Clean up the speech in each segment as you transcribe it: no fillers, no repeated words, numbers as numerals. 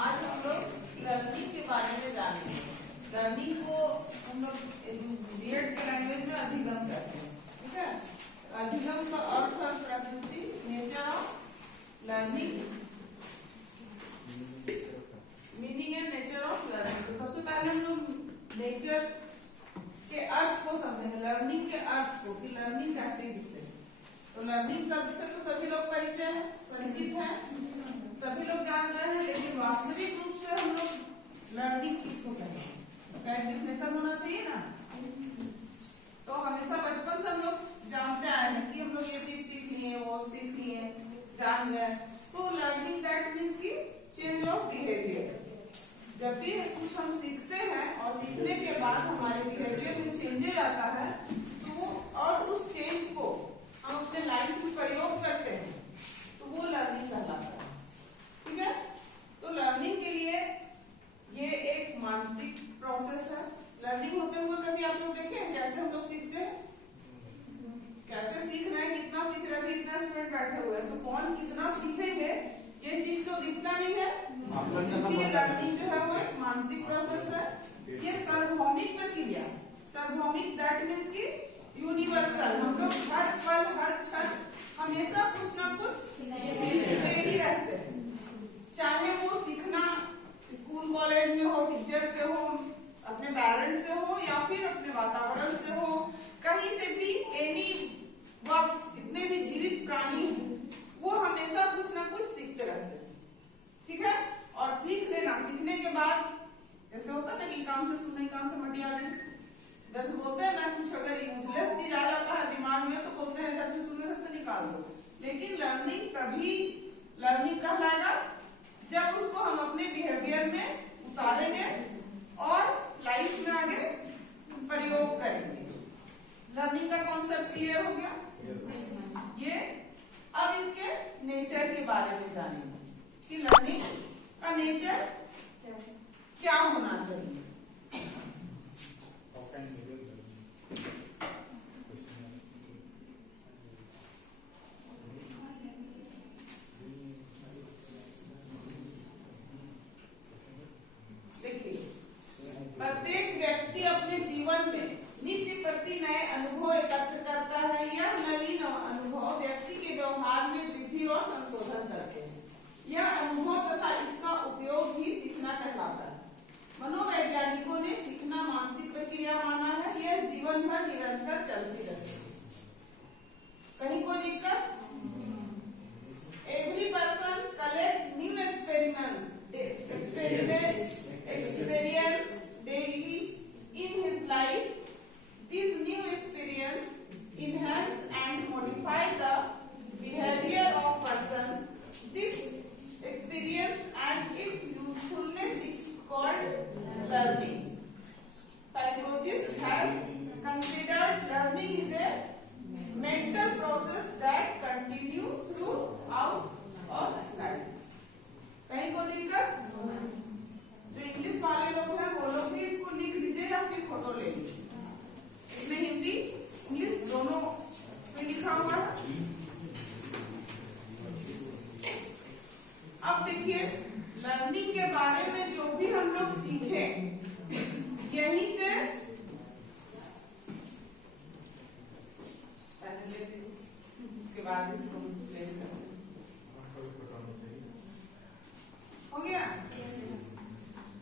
आज हम लोग लर्निंग के बारे में जानेंगे। लर्निंग को हम लोग बीएड के लैंग्वेज में अधिगम कहते हैं, ठीक है। अधिगम का अर्थ है प्रकृति, nature of learning, meaning and nature of learning. तो सबसे पहले हम लोग नेचर के अर्थ को समझेंगे, लर्निंग के अर्थ को, कि लर्निंग कैसे है। तो लर्निंग शब्द से तो सभी लोग परिचित हैं, सभी लोग जान रहे हैं, लेकिन वास्तविक रूप से हम लोग लर्निंग किसको कहते हैं, इसका एक डिफिनेशन होना चाहिए ना। तो हमेशा बचपन से हम लोग जानते आए हैं कि हम लोग ये चीज सीख लिए, वो सीख लिए, जान गए। तो लर्निंग दैट मीन्स की चेंज ऑफ बिहेवियर। जब भी कुछ हम सीखते हैं और सीखने के बाद हमारे बिहेवियर में चेंजेस आता है, तो वो और उस चेंज को हम अपने लाइफ में प्रयोग करते हैं, तो वो लर्निंग कहलाता है, ठीक है। तो लर्निंग के लिए ये एक मानसिक प्रोसेस है। लर्निंग होते हुए कभी आप लोग देखें कैसे हम लोग सीखते हैं, कैसे सीख रहे हैं, कितना सीख रहे हैं। अभी इतना स्टूडेंट बैठे हुए हैं, तो कौन कितना सीखेंगे ये चीज तो दिखता नहीं है। इसलिए लर्निंग जो है वो एक मानसिक प्रोसेस है। ये सार्वभौमिक प्रक्रिया, सार्वभौमिक दैट मीन्स की यूनिवर्सल। हम लोग हर पल हर क्षण हमेशा कुछ ना कुछ सीखते ही रहते हैं, चाहे वो सीखना स्कूल कॉलेज में हो, टीचर से हो, अपने पेरेंट्स से हो, या फिर अपने वातावरण से हो, कहीं से भी, एनी वक्त, जितने भी जीवित प्राणी हैं वो हमेशा कुछ ना कुछ सीखते रहते हैं, ठीक है। और सीख लेना, सीखने के बाद जैसे होता है ना कि काम से सुने काम से मटिया लें, जैसे बोलते हैं ना, कुछ अगर यूजलेस चीज आ जाता है दिमाग में तो बोलते हैं जैसे सुने से निकाल दो। लेकिन लर्निंग तभी लर्निंग कहलाएगा जब उसको हम अपने बिहेवियर में उतारेंगे और लाइफ में आगे प्रयोग करेंगे। लर्निंग का कॉन्सेप्ट क्लियर हो गया। ये अब इसके नेचर के बारे में जानेंगे कि लर्निंग का नेचर क्या होना चाहिए। देखिए, प्रत्येक व्यक्ति अपने जीवन में नित्य प्रति नए अनुभव एकत्र करता है। यह नवीन अनुभव व्यक्ति के व्यवहार में वृद्धि और संशोधन करते हैं। यह अनुभव तथा इसका उपयोग भी सीखना कहलाता है। मनोवैज्ञानिकों ने सीखना मानसिक प्रक्रिया माना है। यह जीवन भर निरंतर चलती रहती है। कहीं कोई दिक्कत? Every person collect new experiments daily in his life. These new experience enhance and modify the behavior of person. This experience and its usefulness is called learning. Psychologists have considered learning is a mental process that continues throughout our life. कहीं को दिक्कत? जो English वाले लोग हैं वो लोग भी इसको लिख लीजिए या फिर फोटो ले लीजिए। इसमें हिंदी इंग्लिश दोनों में लिखा हुआ है। अब देखिए, लर्निंग के बारे में जो भी हम लोग सीखे, यहीं से उसके बाद इसको हो गया।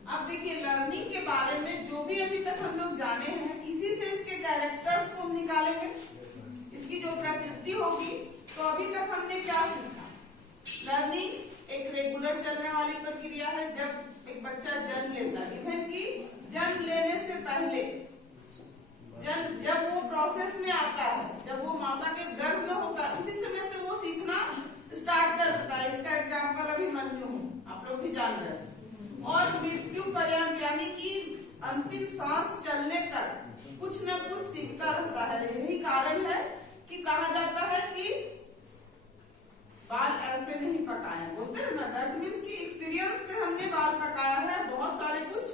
अब देखिए, लर्निंग के बारे में जो भी अभी तक हम लोग जाने हैं, इसी से इसके कैरेक्टर्स को हम निकालेंगे, इसकी जो प्रकृति होगी। तो अभी तक हमने क्या सीखा? लर्निंग एक रेगुलर चलने वाली प्रक्रिया है। जब एक बच्चा जन्म लेता है, इवन कि जन्म लेने से पहले जब वो प्रोसेस में आता है, जब वो माता के गर्भ में होता है, उसी समय से वो सीखना स्टार्ट कर देता है। इसका एग्जाम्पल अभी मन्यु आप लोग भी जान रहे हैं। और मृत्यु पर्यंत यानी कि अंतिम सांस चलने तक कुछ न कुछ सीखता रहता है। यही कारण है कि कहा जाता है कि बाल ऐसे नहीं पकाए, बोलते हैं ना, दैट मीन्स की एक्सपीरियंस से हमने बाल पकाया है, बहुत सारे कुछ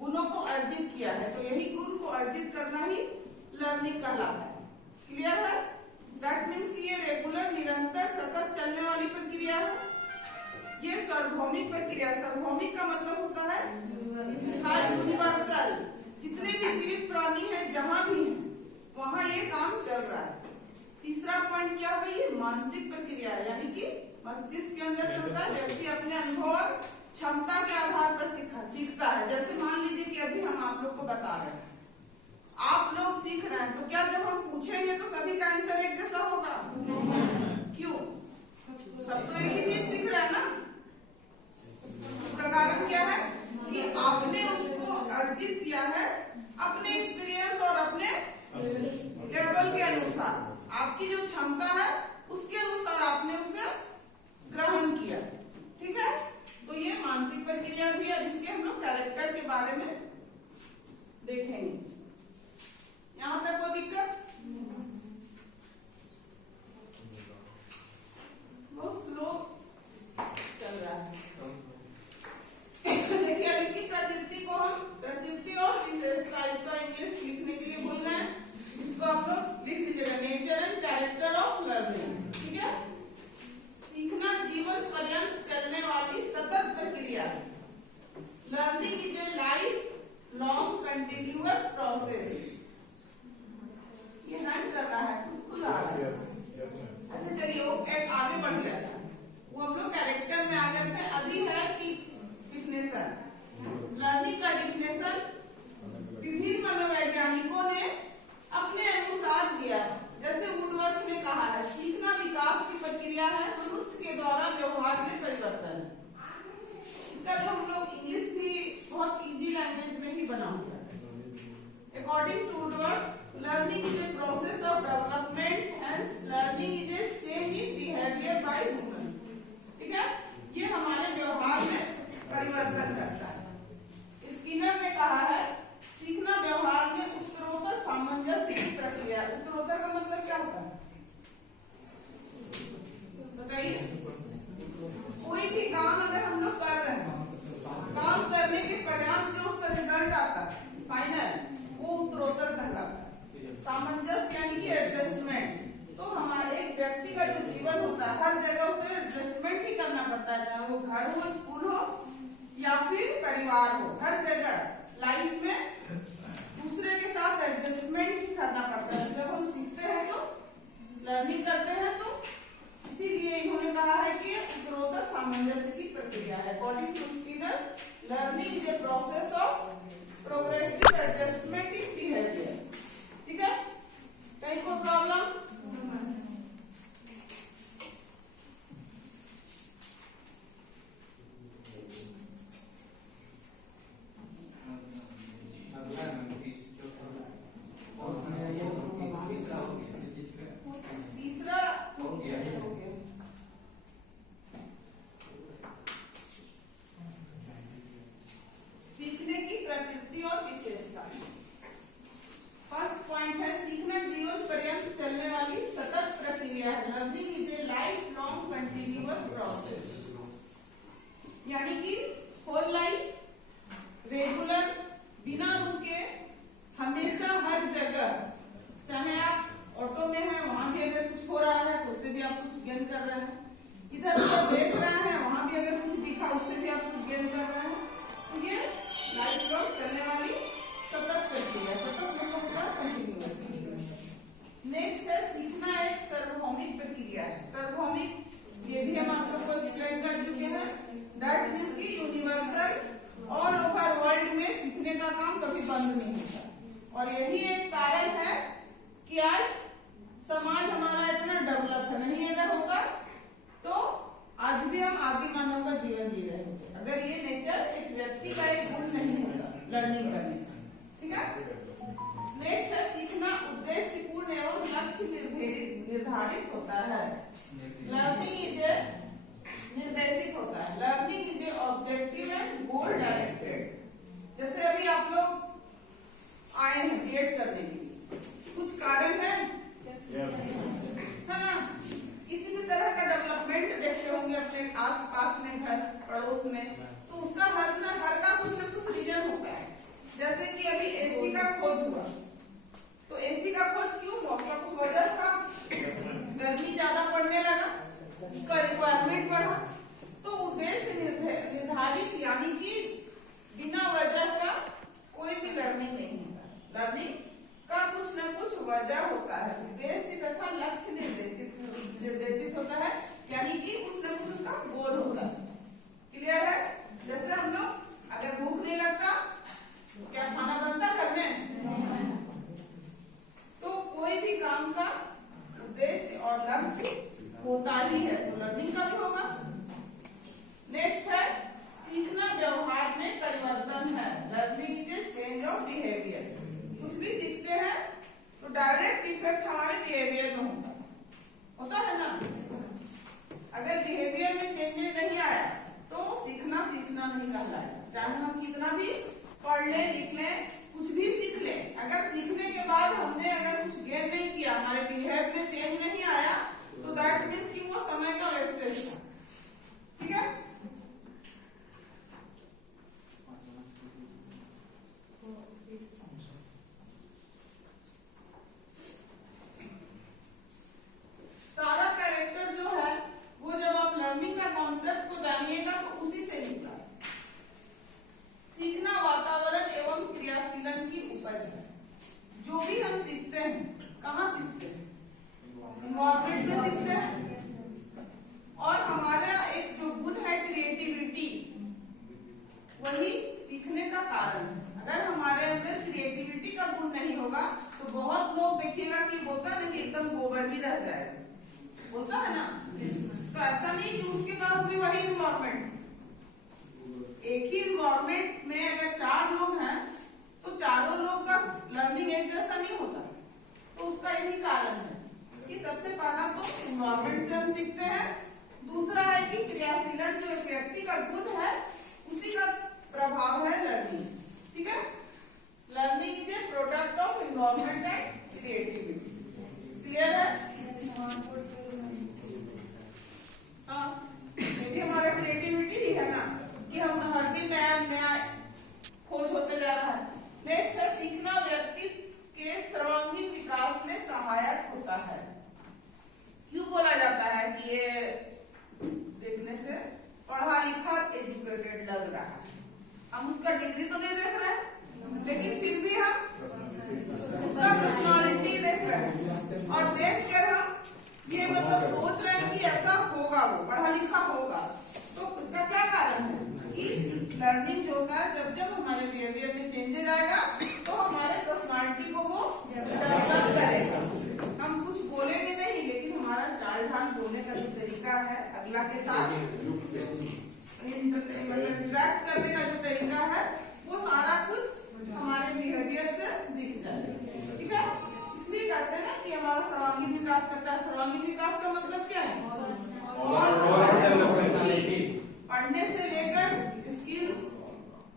गुणों को अर्जित किया है। तो यही गुण को अर्जित करना ही लर्निंग कहलाता है। क्लियर है? दैट मीन्स कि ये रेगुलर, निरंतर, सतत चलने वाली प्रक्रिया है। ये सार्वभौमिक प्रक्रिया। सार्वभौमिक का मतलब जल, जितने भी जीवित प्राणी हैं जहां भी हैं वहां ये काम चल रहा है। तीसरा पॉइंट क्या होगा, ये मानसिक प्रक्रिया है, यानी कि मस्तिष्क के अंदर चलता है। व्यक्ति अपने अनुभव और क्षमता के आधार पर सीखता है। जैसे मान लीजिए कि अभी हम आप लोग को बता रहे हैं, आप लोग सीख रहे हैं, तो क्या जब हम पूछेंगे तो सभी का आंसर एक जैसा होगा? क्यों? सब तो एक ही चीज सीख रहे हैं ना। उसका कारण क्या है कि आपने उसको अर्जित किया है अपने एक्सपीरियंस और अपने लेवल के अनुसार। आपकी जो क्षमता है उसके अनुसार आपने उसे ग्रहण किया, ठीक है। तो ये मानसिक प्रक्रिया भी है। इसके हम लोग कैरेक्टर के बारे में देखेंगे। यहाँ तक कोई दिक्कत? बहुत स्लो चल रहा है। देखिए अब इसकी प्रकृति को हम प्रकृति और विशेषता, इसका इंग्लिश लिखने के लिए बोल रहे हैं। इसको आप लोग लिख लीजिएगा, nature and character of learning, ठीक है। सीखना जीवन पर्यंत चलने वाली सतत प्रक्रिया है। Learning is A life long continuous process. ये हैंग कर रहा है, खुद आ रहा है। अच्छा चलिए, वो एक आगे बढ़ गया था, वो हम लोग कैरेक्टर में आ गए थे। अभी है कि डिफिनेशन। लर्निंग का डिफिनेशन विभिन्न मनोवैज्ञानिकों ने अपने अनुसार दिया है। जैसे वुडवर्थ ने कहा है, सीखना विकास की प्रक्रिया है, मनुष्य के द्वारा व्यवहार में परिवर्तन। इसका जो हम लोग इंग्लिश भी बहुत इजी लैंग्वेज में ही बना हुआ है। According to Woodworth, learning is a process of development, hence learning is a change in behavior by human, ठीक है। ये हमारे व्यवहार में परिवर्तन करता है। स्किनर ने कहा है, सीखना व्यवहार में उत्तरोत्तर सामंजस्य की प्रक्रिया। उत्तरोत्तर का मतलब क्या होता है बताइए? कोई भी काम अगर हम लोग कर रहे हैं, काम करने के परिणाम जो उसका रिजल्ट आता है फाइनल, वो उत्तरोत्तर कहलाता है। सामंजस्य यानी कि एडजस्टमेंट। तो हमारे एक व्यक्ति का जो जीवन होता है, हर जगह उसे एडजस्टमेंट ही करना पड़ता है, चाहे वो घर हो, स्कूल हो या फिर परिवार हो। हर जगह लाइफ में दूसरे के साथ एडजस्टमेंट ही करना पड़ता है। जब हम सीखते हैं तो, लर्निंग करते हैं तो, इसीलिए इन्होंने कहा है कि उत्तरोत्तर सामंजस्य की प्रक्रिया है। According to Skinner, learning is a process of progressive adjustment in behaviour, ठीक है। कहीं कोई प्रॉब्लम? तीसरा सीखने की प्रकृति और विशेषता। फर्स्ट पॉइंट है, सीखना जीवन पर्यंत चलने वाली सतत प्रक्रिया है। Learning is A life long continuous process, यानी कि होल लाइफ रेगुलर, बिना रुके, हमेशा, हर जगह। चाहे आप ऑटो में हैं, वहां भी अगर कुछ हो रहा है तो उससे भी आप कुछ गेन कर रहे हैं। इधर उधर देख रहे हैं, वहां भी अगर कुछ दिखा उससे भी आप कुछ गेन कर रहे हैं। तो ये लाइफ लॉन्ग चलने वाली सतत प्रक्रिया। सतत मतलब होगा कंटिन्यूअस। नेक्स्ट है, सीखना एक सार्वभौमिक प्रक्रिया है। सार्वभौमिक, ये भी हम आप लोग को एक्सप्लेन कर चुके हैं। दैट मीन्स की यूनिवर्सल, ऑल ओवर वर्ल्ड में सीखने का काम कभी बंद नहीं होता। और यही एक कारण है कि आज समाज हमारा इतना डेवलप है। नहीं अगर होता तो आज भी हम आदि मानव का जीवन जी रहे होते, अगर ये नेचर एक व्यक्ति का एक गुण नहीं होता लर्निंग करने का, ठीक है। नेक्स्ट है, सीखना उद्देश्यपूर्ण एवं लक्ष्य निर्धारित होता है। लर्निंग इज ए निर्देशित होता है। Learning is A objective and goal directed. जैसे अभी आप लोग आए हैं बीएड करने के लिए, कुछ कारण है ना? किसी भी तरह का डेवलपमेंट देखते होंगे अपने आसपास में, घर पड़ोस में, तो उसका हर का कुछ न कुछ रीजन होता है। जैसे कि अभी एसी का खोज हुआ, तो एसी का खोज क्यों हुआ? उसका कुछ वजह था, गर्मी ज्यादा पड़ने लगा, उसका रिक्वायरमेंट बढ़ा, तो उद्देश्य निर्धारित, यानी कि बिना वजह का कोई भी सीखना नहीं कहलाएगा। चाहे हम कितना भी पढ़ ले, लिख ले, कुछ भी सीख ले, अगर सीखने के बाद हमने अगर कुछ गेन नहीं किया, हमारे बिहेव में चेंज नहीं आया, तो दैट मीन्स कि वो समय का वेस्टेज था। ठीक है, सारा कैरेक्टर जो है वो जब आप लर्निंग का कॉन्सेप्ट को जानिएगा तो उसी से निकला। सीखना वातावरण एवं क्रियाशीलन की उपज है। जो भी हम सीखते हैं, कहाँ सीखते हैं? इन्वायरमेंट में सीखते हैं। और हमारा एक जो गुण है क्रिएटिविटी, वही सीखने का कारण है। अगर हमारे अंदर क्रिएटिविटी का गुण नहीं होगा तो बहुत लोग देखिएगा कि बोलता नहीं, एकदम गोबर ही रह जाएगा, बोलता है ना। तो ऐसा नहीं कि उसके पास भी वही इन्वायरमेंट, एक ही इन्वायरमेंट में अगर 4 लोग हैं तो चारों लोग का लर्निंग एक जैसा नहीं होता। तो उसका यही कारण है कि सबसे पहला तो इन्वायरमेंट से हम सीखते हैं, दूसरा है कि क्रियाशीलन जो एक व्यक्ति का गुण है उसी का प्रभाव है लर्निंग। ठीक है, learning is A product of environment and creativity. Clear है? हाँ, क्योंकि हमारा क्रिएटिविटी ही है ना कि हम हर दिन नया नया खोज होते जा रहा है। नेक्स्ट है सीखना व्यक्ति के सर्वांगीण विकास में सहायक होता है। क्यों बोला जाता है कि ये देखने से पढ़ा लिखा एजुकेटेड लग रहा है? हम उसका डिग्री तो नहीं देख रहे हैं, लेकिन फिर भी हम उसका पर्सनालिटी देख रहे हैं, और देख कर हम ये मतलब सोच रहे हैं कि ऐसा होगा, वो पढ़ा लिखा होगा। तो उसका क्या कारण है कि लर्निंग जो होता है, जब जब हमारे बिहेवियर में चेंजेस आएगा तो हमारे पर्सनालिटी को वो डेवलप करेगा। हम कुछ बोलेंगे नहीं, लेकिन हमारा चाल ढाल, बोलने का जो तरीका है, अगला के साथ इंटरेक्ट करने का जो तरीका है, वो सारा कुछ हमारे बिहेवियर से दिख जाएगा। ठीक है, इसलिए कहते हैं ना कि हमारा सर्वांगीण विकास करता है। सर्वांगीण विकास का मतलब क्या है? पढ़ने से लेकर स्किल्स,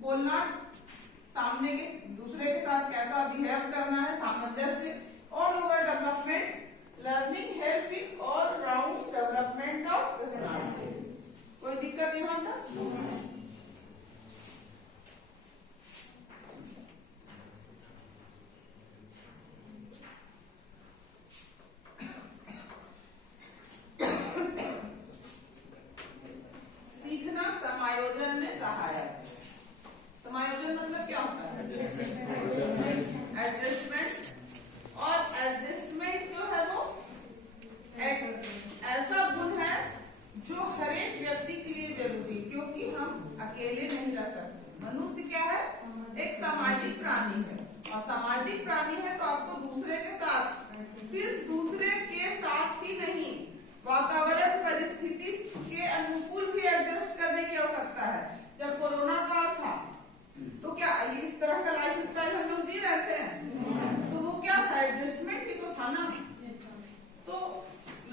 बोलना, सामने के दूसरे के साथ कैसा बिहेव करना है, सामंजस्य, all over development. Learning help in all round development of personality. कोई दिक्कत नहीं होता? सीखना समायोजन में सहायक है। समायोजन मतलब क्या होता है? एडजस्टमेंट। और एडजस्टमेंट जो है वो एक ऐसा गुण है जो हर एक व्यक्ति के लिए जरूरी, क्योंकि हम अकेले नहीं रह सकते। मनुष्य क्या है? एक सामाजिक प्राणी है, और सामाजिक प्राणी है तो आपको दूसरे के साथ, सिर्फ दूसरे के साथ ही नहीं, वातावरण परिस्थिति के अनुकूल भी एडजस्ट करने की आवश्यकता है। जब कोरोना काल था तो क्या इस तरह का लाइफ स्टाइल हम लोग जी रहे थे? तो वो क्या था? एडजस्टमेंट ही तो था ना। तो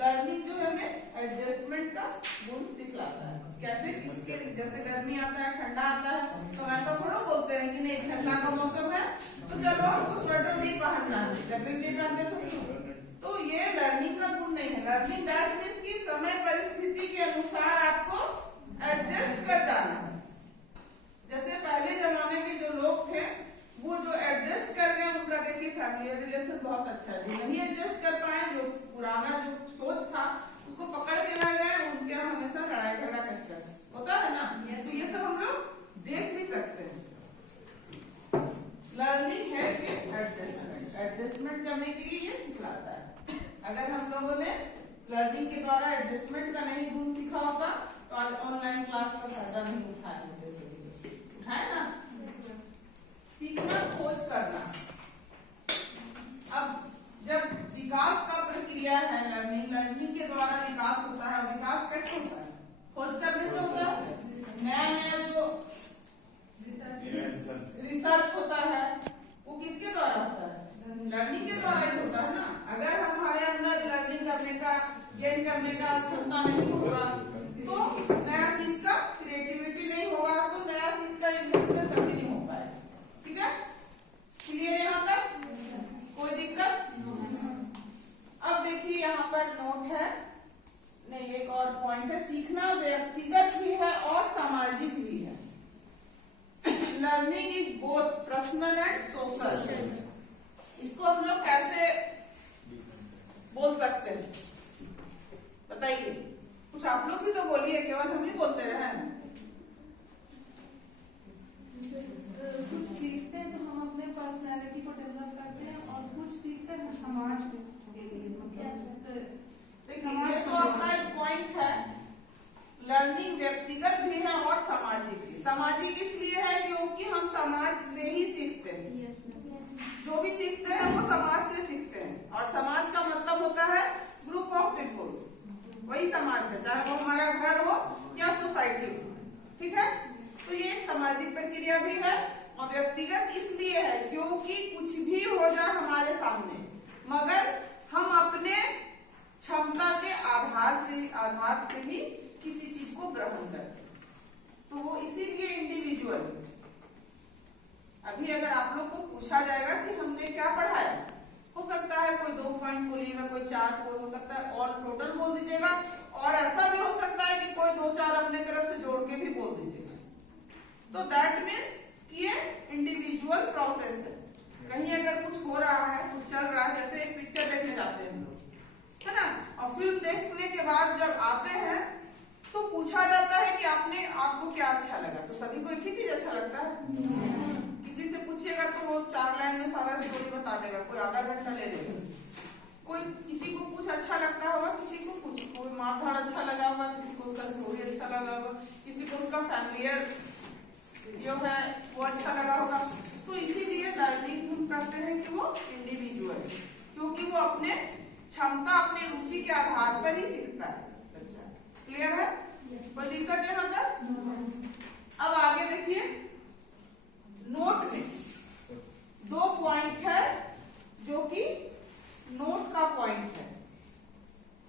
लर्निंग जो है हमें एडजस्टमेंट का गुण सिखलाता है। कैसे? किसके जैसे गर्मी आता है, ठंडा आता है, तो ऐसा थोड़ा बोलते हैं कि नहीं ठंडा का मौसम है तो चलो हमको स्वेटर नहीं पहनना है, जैकेट नहीं पहनते तो क्यों? तो ये लर्निंग का गुण नहीं है। लर्निंग दैट मीन्स कि समय परिस्थिति के अनुसार आपको एडजस्ट कर जाना है। जैसे पहले जमाने के जो लोग थे वो जो एडजस्ट कर गए, उनका देखिए फैमिली रिलेशन बहुत अच्छा है। जो नहीं एडजस्ट कर पाए, जो पुराना जो सोच था उसको पकड़ के रह गए, उनके हमेशा लड़ाई झगड़ा कचकच होता है ना। तो ये सब हम लोग देख भी सकते हैं। लर्निंग है कि एडजस्टमेंट करने के लिए ये सिखलाता है। अगर हम लोगों ने लर्निंग के द्वारा एडजस्टमेंट का नहीं गुण सीखा होता तो आज ऑनलाइन क्लास का फायदा नहीं उठाए है ना। सीखना, खोज करना। अब जब विकास का प्रक्रिया है लर्निंग के द्वारा विकास होता है। विकास कैसे होता है? खोज करने से होता है। नया नया जो रिसर्च होता है वो किसके द्वारा होता है? लर्निंग के द्वारा ही होता है ना। अगर हमारे अंदर लर्निंग करने का, गेन करने का क्षमता नहीं होगा सामाजिक इसलिए है क्योंकि हम समाज से ही सीखते हैं। जो भी सीखते हैं वो समाज से सीखते हैं, और समाज का मतलब होता है ग्रुप ऑफ पीपुल्स, वही समाज है, चाहे वो हमारा घर हो या सोसाइटी हो। ठीक है, तो ये एक सामाजिक प्रक्रिया भी है। और व्यक्तिगत इसलिए है क्योंकि कुछ भी हो जाए हमारे सामने, मगर हम अपने क्षमता के आधार से ही किसी चीज को ग्रहण करते हैं, तो वो इसीलिए इंडिविजुअल। अभी अगर आप लोग को पूछा जाएगा कि हमने क्या पढ़ाया, हो सकता है कोई 2 पॉइंट बोलिएगा, कोई 4, कोई हो सकता है और टोटल बोल दीजिएगा, और ऐसा भी हो सकता है कि कोई 2-4 अपने तरफ से जोड़ के भी बोल दीजिएगा। तो दैट मीन्स ये इंडिविजुअल प्रोसेस है। कहीं अगर कुछ हो रहा है, कुछ चल रहा है, जैसे एक पिक्चर देखने जाते हैं लोग, है ना, और फिल्म देखने के बाद जब आते हैं तो पूछा जाता है कि आपको क्या अच्छा लगा, तो सभी को एक ही चीज अच्छा लगता है। किसी से पूछिएगा तो वो 4 लाइन में सारा स्टोरी बता देगा, कोई आधा घंटा ले लेगा। कोई किसी को कुछ अच्छा लगता होगा, किसी को कुछ, कोई मारधाड़ अच्छा लगा होगा, किसी को उसका स्टोरी अच्छा लगा होगा, किसी को उसका फैमिलियर जो है वो अच्छा लगा होगा। तो इसीलिए लर्निंग हम कहते हैं कि वो इंडिविजुअल है, क्योंकि वो अपने क्षमता, अपनी रुचि के आधार पर ही सीखता है बच्चा। क्लियर है? कोई दिक्कत है यहाँ तक? अब आगे देखिए, नोट में 2 पॉइंट है जो कि नोट का पॉइंट है।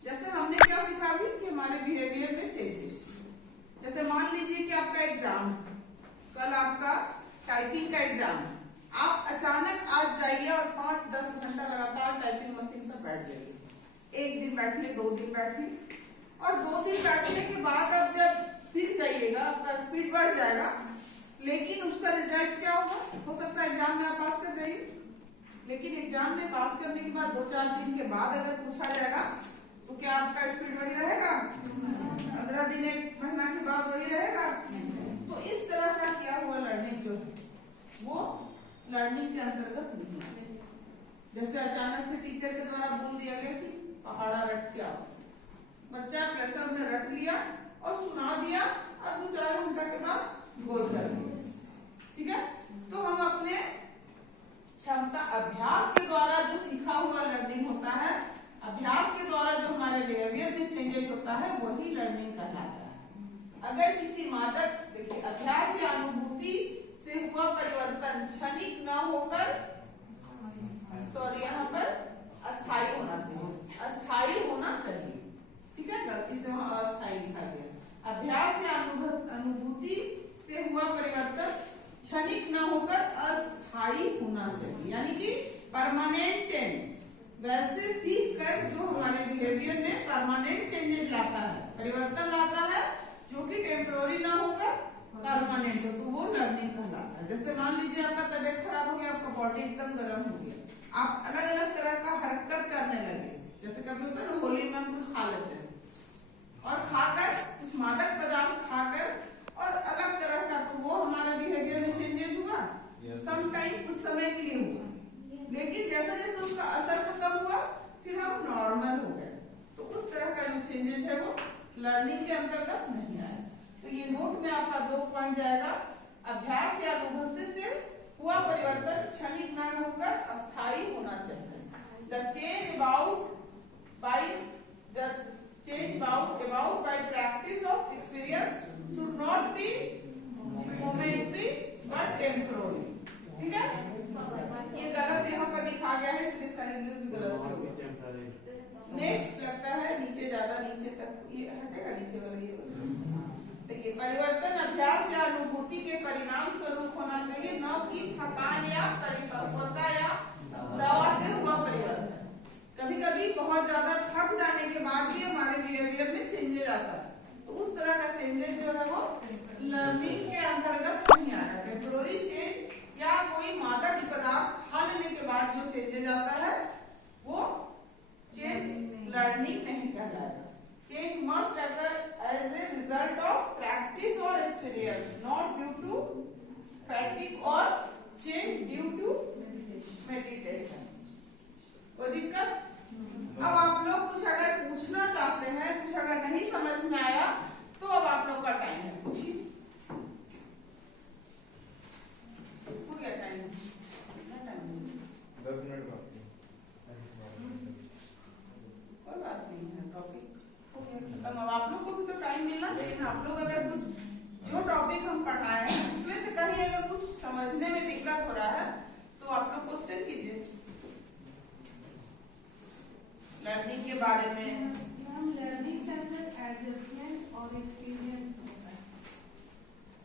जैसे हमने क्या सीखा अभी कि हमारे बिहेवियर में चेंजेस। जैसे मान लीजिए कि आपका एग्जाम, कल आपका टाइपिंग का एग्जाम है, आप अचानक आज जाइए और 5-10 घंटा लगातार टाइपिंग मशीन पर बैठ जाइए। 1 दिन बैठिए, 2 दिन बैठिए, और 2 दिन बैठने के बाद अब जब सीख जाइएगा, आपका स्पीड बढ़ जाएगा, लेकिन उसका रिजल्ट क्या होगा? हो सकता है एग्जाम में आप पास कर जाइए, लेकिन एग्जाम में पास करने के बाद 2-4 दिन के बाद अगर पूछा जाएगा तो क्या आपका स्पीड वही रहेगा? 15 दिन, 1 महीना के बाद वही रहेगा? तो इस तरह का क्या हुआ, लर्निंग जो है वो लर्निंग के अंतर्गत नहीं है। जैसे अचानक से टीचर के द्वारा बोल दिया गया कि पहाड़ा रट के आओ, बच्चा प्रेशर में रट लिया और सुना दिया, और 2-4 घंटा के बाद गोल कर दिया। ठीक है, तो हम अपने क्षमता, अभ्यास के द्वारा जो सीखा हुआ लर्निंग होता है, अभ्यास के द्वारा जो हमारे बिहेवियर में चेंजेस होता है, वही लर्निंग कहलाता है। अगर किसी मादक, देखिए, अभ्यास या अनुभूति से हुआ परिवर्तन क्षणिक न होकर, यहाँ पर अस्थायी होना चाहिए, अस्थायी होना चाहिए। ठीक है, गलती से वहां अस्थायी लिखा गया। अभ्यास या अनुभूति से हुआ परिवर्तन क्षणिक न होकर अस्थायी होना चाहिए, यानी कि परमानेंट चेंज। वैसे सीख कर जो हमारे बिहेवियर में परमानेंट चेंजेस लाता है, परिवर्तन लाता है, जो कि टेम्पोररी ना होकर परमानेंट हो, तो वो लर्निंग कहलाता है। जैसे मान लीजिए आपका तबियत खराब हो गया, आपका बॉडी एकदम गर्म हो गया, आप अलग अलग तरह का हरकत करने लगे। जैसे कभी होता है ना, होली में हम कुछ खा लेते हैं, और खाकर कुछ मादक पदार्थ खाकर और अलग तरह का, तो वो हमारा बिहेवियर में चेंजेस हुआ, सम टाइम, कुछ समय के लिए हुआ, लेकिन जैसा जैसे उसका असर खत्म हुआ फिर हम नॉर्मल हो गए। तो उस तरह का जो चेंजेस है वो लर्निंग के अंतर्गत नहीं आया। तो ये नोट में आपका 2 पॉइंट जाएगा, अभ्यास या अनुभूति से हुआ परिवर्तन क्षणिक न होकर अस्थायी होना चाहिए। The change about by practice of experience should not be momentary but temporary। ठीक है, ये गलत यहाँ पर लिखा गया है, इसलिए इसका इंग्लिश भी गलत होगा। नेक्स्ट लगता है नीचे, ज्यादा नीचे तक ये हटेगा, नीचे वाला ये। देखिए, परिवर्तन अभ्यास या अनुभूति के परिणाम स्वरूप होना चाहिए, न कि थकान या परिपक्वता या दवा से हुआ परिवर्तन। कभी कभी बहुत ज्यादा थक जाने के बाद भी हमारे बिहेवियर में चेंजेस आता है, तो उस तरह का चेंजेस जो है वो लर्निंग के अंतर्गत नहीं आ रहा। टेम्पोररी चेंज या कोई मादक पदार्थ खा लेने के बाद जो चेंजेस आता है वो चेंज लर्निंग नहीं कहलाएगा। Change must occur as a result of practice or experience, not due to fatigue or change due to meditation। कोई दिक्कत? अब आप लोग कुछ अगर पूछना चाहते हैं, कुछ अगर नहीं समझ में आया, तो अब आप लोग का टाइम है, पूछिए। समझने में दिक्कत हो रहा है तो आप लोग क्वेश्चन कीजिए लर्निंग के बारे में। लर्निंग के अंदर एडजस्टमेंट और एक्सपीरियंस होता है।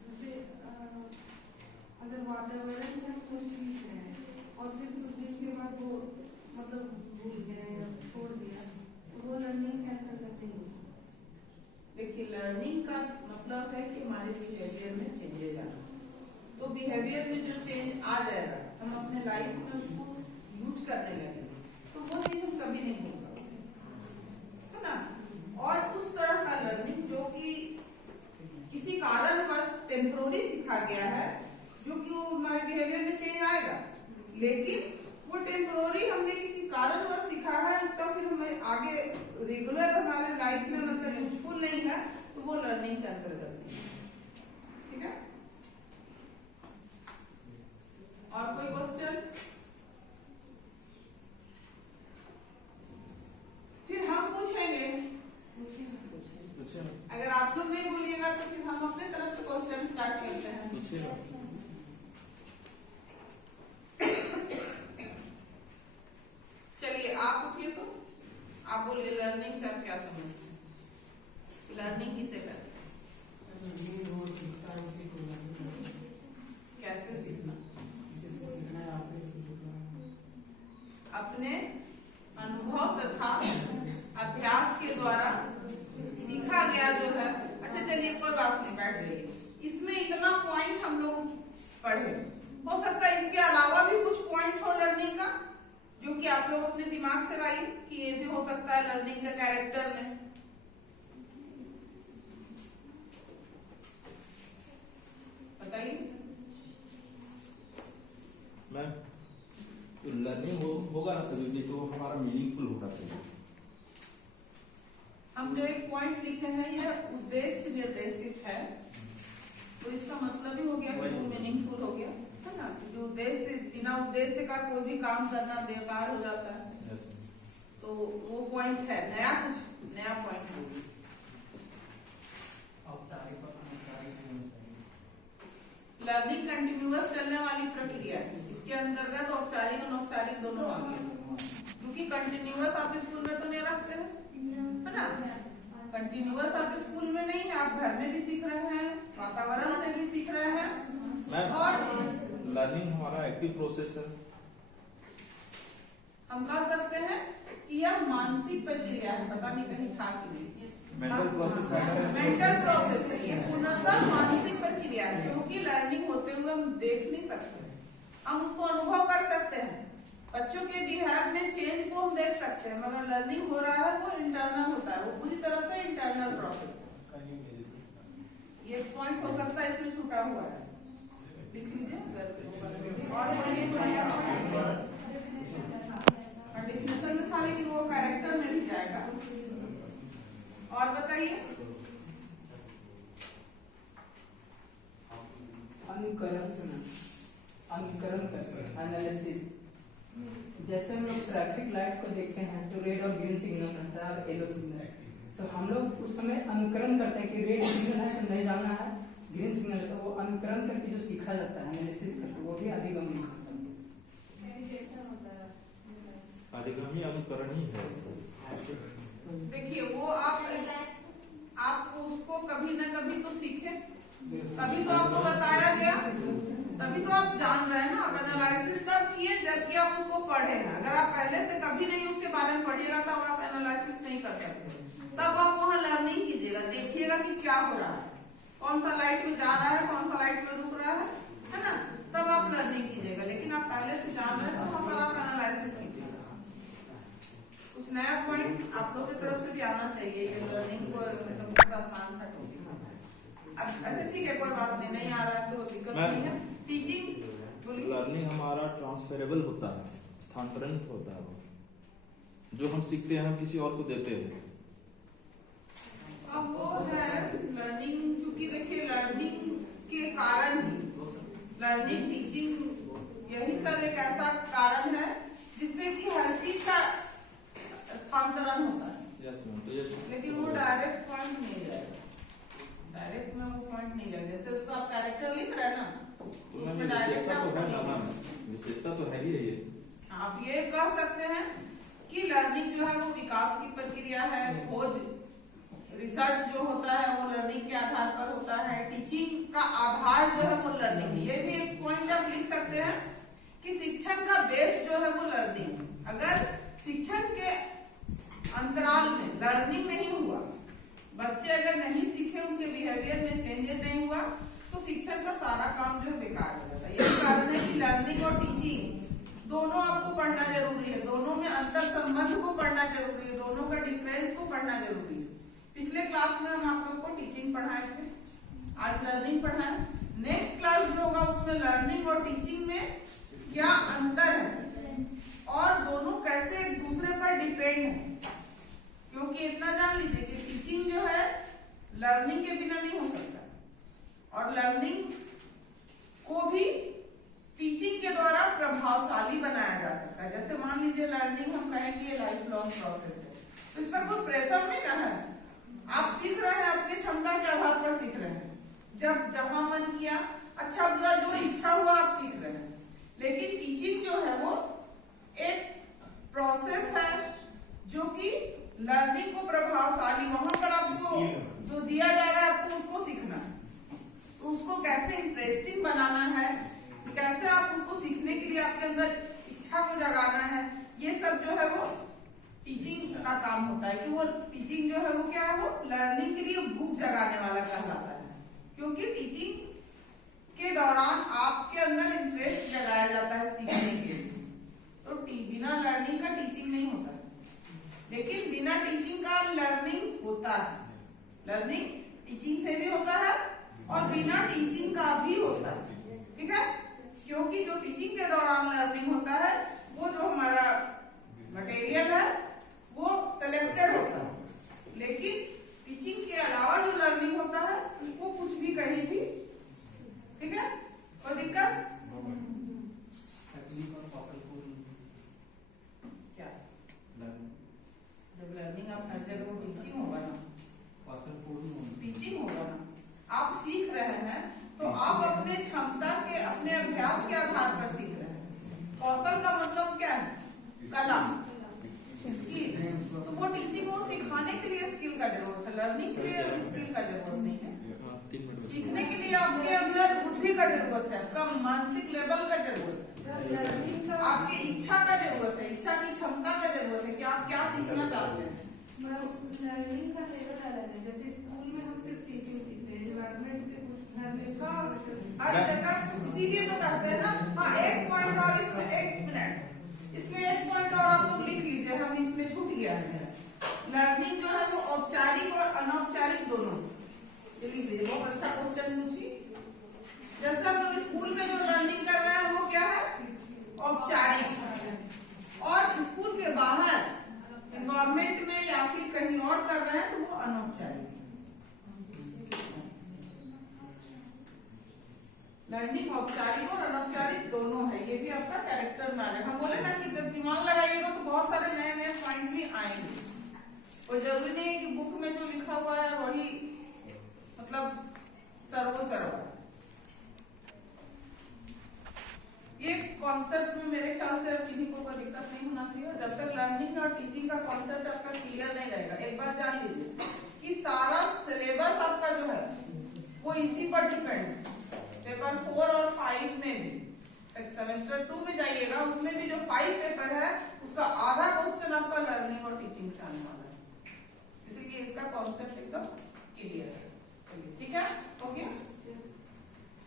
जैसे अगर वातावरण से हम कुछ सीख रहे हैं और फिर कुछ दिन के बाद वो मतलब भूल गए या छोड़ दिया तो वो लर्निंग के अंतर्गत नहीं हो सकता। देखिए लर्निंग का मतलब है कि हमारे बिहेवियर में चेंजेस आना। तो बिहेवियर में जो चेंज आ जाएगा हम अपने लाइफ में उसको यूज करने लगेंगे तो वो चीज हम कभी नहीं भूल सकते, है ना। और उस तरह का लर्निंग जो कि किसी कारणवश टेम्पोररी सीखा गया है, जो कि वो हमारे बिहेवियर में चेंज आएगा, लेकिन वो टेम्पोररी हमने किसी कारणवश सीखा है, उसका फिर हमें आगे रेगुलर हमारे लाइफ में मतलब यूजफुल नहीं है, तो वो लर्निंग के अंतर्गत नहीं है। ठीक है, और कोई क्वेश्चन? फिर हम पूछेंगे, अगर आप लोग नहीं बोलिएगा तो फिर हम अपने तरफ से क्वेश्चन स्टार्ट करते हैं। चलिए आप उठिए, तो आप बोलिए लर्निंग से आप क्या समझते हैं, लर्निंग किसे करते हैं, कैसे सीखना? अपने अनुभव तथा अभ्यास के द्वारा सीखा गया जो है। अच्छा चलिए कोई बात नहीं, बैठ जाइए। इसमें इतना पॉइंट हम लोग पढ़े, हो सकता है इसके अलावा भी कुछ पॉइंट हो लर्निंग का जो कि आप लोग अपने दिमाग से लाइए कि ये भी हो सकता है लर्निंग का कैरेक्टर में। बताइए मैम। तो लर्निंग होगा ना तभी तो हमारा मीनिंगफुल होना चाहिए। हम जो एक पॉइंट लिखे हैं यह उद्देश्य निर्देशित है, तो इसका मतलब ही हो गया कि वो मीनिंगफुल हो गया, है ना। जो उद्देश्य, बिना उद्देश्य का कोई भी काम करना बेकार हो जाता है। yes. तो वो पॉइंट है, नया कुछ नया पॉइंट है। लर्निंग कंटिन्यूअस चलने वाली प्रक्रिया है, इसके अंतर्गत औपचारिक और अनौपचारिक दोनों आ गए, क्योंकि कंटिन्यूअस आप स्कूल में तो नहीं रखते हैं, है ना। कंटिन्यूअस आप स्कूल में नहीं है, आप घर में भी सीख रहे हैं, वातावरण से भी सीख रहे हैं। और लर्निंग हमारा एक्टिव प्रोसेस है। हम कह सकते हैं कि यह मानसिक प्रक्रिया है, पता नहीं कहीं था कि नहीं, मेंटल प्रोसेस है। मेंटल प्रोसेस है, ये पूर्णतः मानसिक प्रक्रिया है, क्योंकि लर्निंग होते हुए हम देख नहीं सकते, हम उसको अनुभव कर सकते हैं। बच्चों के बिहेव में चेंज को हम देख सकते हैं, मगर लर्निंग हो रहा है वो इंटरनल होता है, वो पूरी तरह से इंटरनल प्रोसेस है। ये पॉइंट हो सकता है इसमें छूटा हुआ है, लिख लीजिए। और डिफिनेशन में था, लेकिन वो कैरेक्टर में भी जाएगा। और बताइए। अनुकरण करते हैं, एनालिसिस। जैसे हम लोग ट्रैफिक लाइट को देखते हैं तो रेड और ग्रीन सिग्नल रहता है और येलो सिग्नल, तो हम लोग उस समय अनुकरण करते हैं कि रेड सिग्नल है तो नहीं जाना है, ग्रीन सिग्नल है तो वो अनुकरण करके जो सीखा जाता है एनालिसिस करके, वो भी अधिगम होता है। अधिगमी अनुकरण ही है। देखिए वो आपको उसको कभी ना कभी तो सीखे, तभी तो आपको बताया गया, तभी तो आप जान रहे हैं ना। आप एनालिसिस तब किए जबकि आप उसको पढ़े हैं। अगर आप पहले से कभी नहीं उसके बारे में पढ़िएगा तब आप एनालिसिस नहीं कर सकते। तब आप वहाँ लर्निंग कीजिएगा, देखिएगा कि क्या हो रहा है, कौन सा लाइट में जा रहा है, कौन सा लाइट में रुक रहा है ना, तब आप लर्निंग कीजिएगा। लेकिन आप पहले से जान रहे हैं तो वहाँ पर आप एनालिसिस कीजिएगा। कुछ नया पॉइंट आप लोग की तरफ से भी आना चाहिए, ये लर्निंग को मतलब बहुत आसान सा टॉपिक है। अच्छा ठीक है, कोई बात नहीं आ रहा है तो दिक्कत नहीं है। टीचिंग लर्निंग हमारा ट्रांसफरेबल होता है, स्थानांतरित होता है। जो हम सीखते हैं हम किसी और को देते हैं। अब वो है लर्निंग, क्योंकि देखिए लर्निंग के कारण ही लर्निंग, टीचिंग, यही सब एक ऐसा कारण है जिससे कि हर चीज का स्थानांतरण होता है। Yes ma'am. तो यस, लेकिन वो डायरेक्ट पॉइंट नहीं जाएगा, डायरेक्ट में वो पॉइंट नहीं जाएगा। जैसे उसको आप कैरेक्टर लिख रहे हैं ना, उसको उसमें विशेषता डायरेक्ट तो है ना मैम, विशेषता तो है ही है ये। आप ये कह सकते हैं कि लर्निंग जो है वो विकास की प्रक्रिया है, खोज रिसर्च जो होता है वो लर्निंग के आधार पर होता है, टीचिंग का आधार जो है वो लर्निंग। ये भी एक पॉइंट आप लिख सकते हैं कि शिक्षण का बेस जो है वो लर्निंग। अगर शिक्षण के अंतराल में लर्निंग नहीं हुआ, बच्चे अगर नहीं सीखे, उनके बिहेवियर में चेंजेस नहीं हुआ, तो शिक्षण का सारा काम जो है बेकार हो जाता है। यही कारण है कि लर्निंग और टीचिंग दोनों आपको पढ़ना जरूरी है, दोनों में अंतर संबंध को पढ़ना जरूरी है, दोनों का डिफरेंस को पढ़ना जरूरी है। पिछले क्लास में हम आप लोग को टीचिंग पढ़ाए थे, आज लर्निंग पढ़ाए। नेक्स्ट क्लास जो होगा उसमें लर्निंग और टीचिंग में क्या अंतर है और दोनों कैसे एक दूसरे पर डिपेंड है। क्योंकि इतना जान लीजिए कि टीचिंग जो है लर्निंग के बिना नहीं हो सकता और लर्निंग को भी टीचिंग के द्वारा प्रभावशाली बनाया जा सकता है। जैसे मान लीजिए लर्निंग हम कहें कि ये लाइफ लॉन्ग प्रोसेस है, तो इस पर कोई प्रेशर नहीं ना है, आप सीख रहे हैं, अपनी क्षमता के आधार पर सीख रहे हैं, जब जहां मन किया, अच्छा बुरा जो इच्छा हुआ आप सीख रहे हैं। लेकिन टीचिंग जो है वो एक प्रोसेस है जो कि लर्निंग को प्रभावशाली, वहां पर आपको जो दिया जा रहा है आपको उसको सीखना है, तो उसको कैसे इंटरेस्टिंग बनाना है, कैसे आप उसको सीखने के लिए आपके अंदर इच्छा को जगाना है, ये सब जो है वो टीचिंग का काम होता है। कि वो टीचिंग जो है वो क्या है, वो लर्निंग के लिए भूख जगाने वाला कहलाता है। क्योंकि टीचिंग के दौरान आपके अंदर इंटरेस्ट जगाया जाता है सीखने के लिए। तो बिना लर्निंग का टीचिंग नहीं होता, लेकिन बिना टीचिंग का लर्निंग होता है। लर्निंग टीचिंग से भी होता है और बिना टीचिंग का भी होता है, ठीक है। क्योंकि जो टीचिंग के दौरान लर्निंग होता है वो जो हमारा मटेरियल है वो सिलेक्टेड होता है, लेकिन टीचिंग के अलावा जो लर्निंग होता है वो कुछ भी कहीं भी, ठीक है। कोई दिक्कत क्या? जब लर्निंग आप हर जगह वो टीचिंग होगा ना, टीचिंग होगा ना, आप सीख रहे हैं तो आप अपने क्षमता के, अपने अभ्यास के आधार पर सीख रहे हैं। कौशल का मतलब क्या है? कला, स्किल। तो वो टीचिंग वो सिखाने के लिए स्किल का जरूरत है, लर्निंग के लिए स्किल का जरूरत नहीं है। सीखने के लिए आपके अंदर बुद्धि का जरूरत है, कम मानसिक लेवल का जरूरत है, आपकी इच्छा का जरूरत है, इच्छा की क्षमता का जरूरत है कि आप क्या सीखना चाहते हैं। लर्निंग का लेवल अलग है। जैसे स्कूल में हम सिर्फ टीचिंग सीखते हैं, एनवायरनमेंट से कुछ घर में हर जगह इसीलिए तो कहते हैं ना। हाँ, एक पॉइंट और इसमें, एक मिनट, इसमें एक पॉइंट और आप लोग लिख लीजिए, हम इसमें छूट गया है। लर्निंग जो है वो औपचारिक और अनौपचारिक दोनों, ये लिख लीजिए। बहुत अच्छा क्वेश्चन पूछिए। जैसे हम लोग स्कूल में जो लर्निंग कर रहे हैं वो क्या है? औपचारिक। और स्कूल के बाहर एनवायरमेंट में या फिर कहीं और कर रहे हैं तो वो अनौपचारिक। लर्निंग औपचारिक और अनौपचारिक दोनों है, ये भी आपका कैरेक्टर में आ जाएगा। हम बोले ना कि जब दिमाग लगाइएगा तो बहुत सारे नए नए पॉइंट भी आएंगे। और जरूरी नहीं है कि बुक में जो लिखा हुआ है वही मतलब सर्वोसर्व। ये कॉन्सेप्ट में मेरे ख्याल से किसी को कोई दिक्कत नहीं होना चाहिए। जब तक लर्निंग और टीचिंग का कॉन्सेप्ट आपका क्लियर नहीं रहेगा, एक बात जान लीजिए कि सारा सिलेबस आपका जो है वो इसी पर डिपेंड है। पेपर 4 और 5 में भी, सेमेस्टर 2 में जाइएगा, उसमें भी जो 5 पेपर है उसका आधा क्वेश्चन आपका लर्निंग और टीचिंग से आने वाला है। इसीलिए इसका कॉन्सेप्ट एकदम क्लियर है, ठीक है।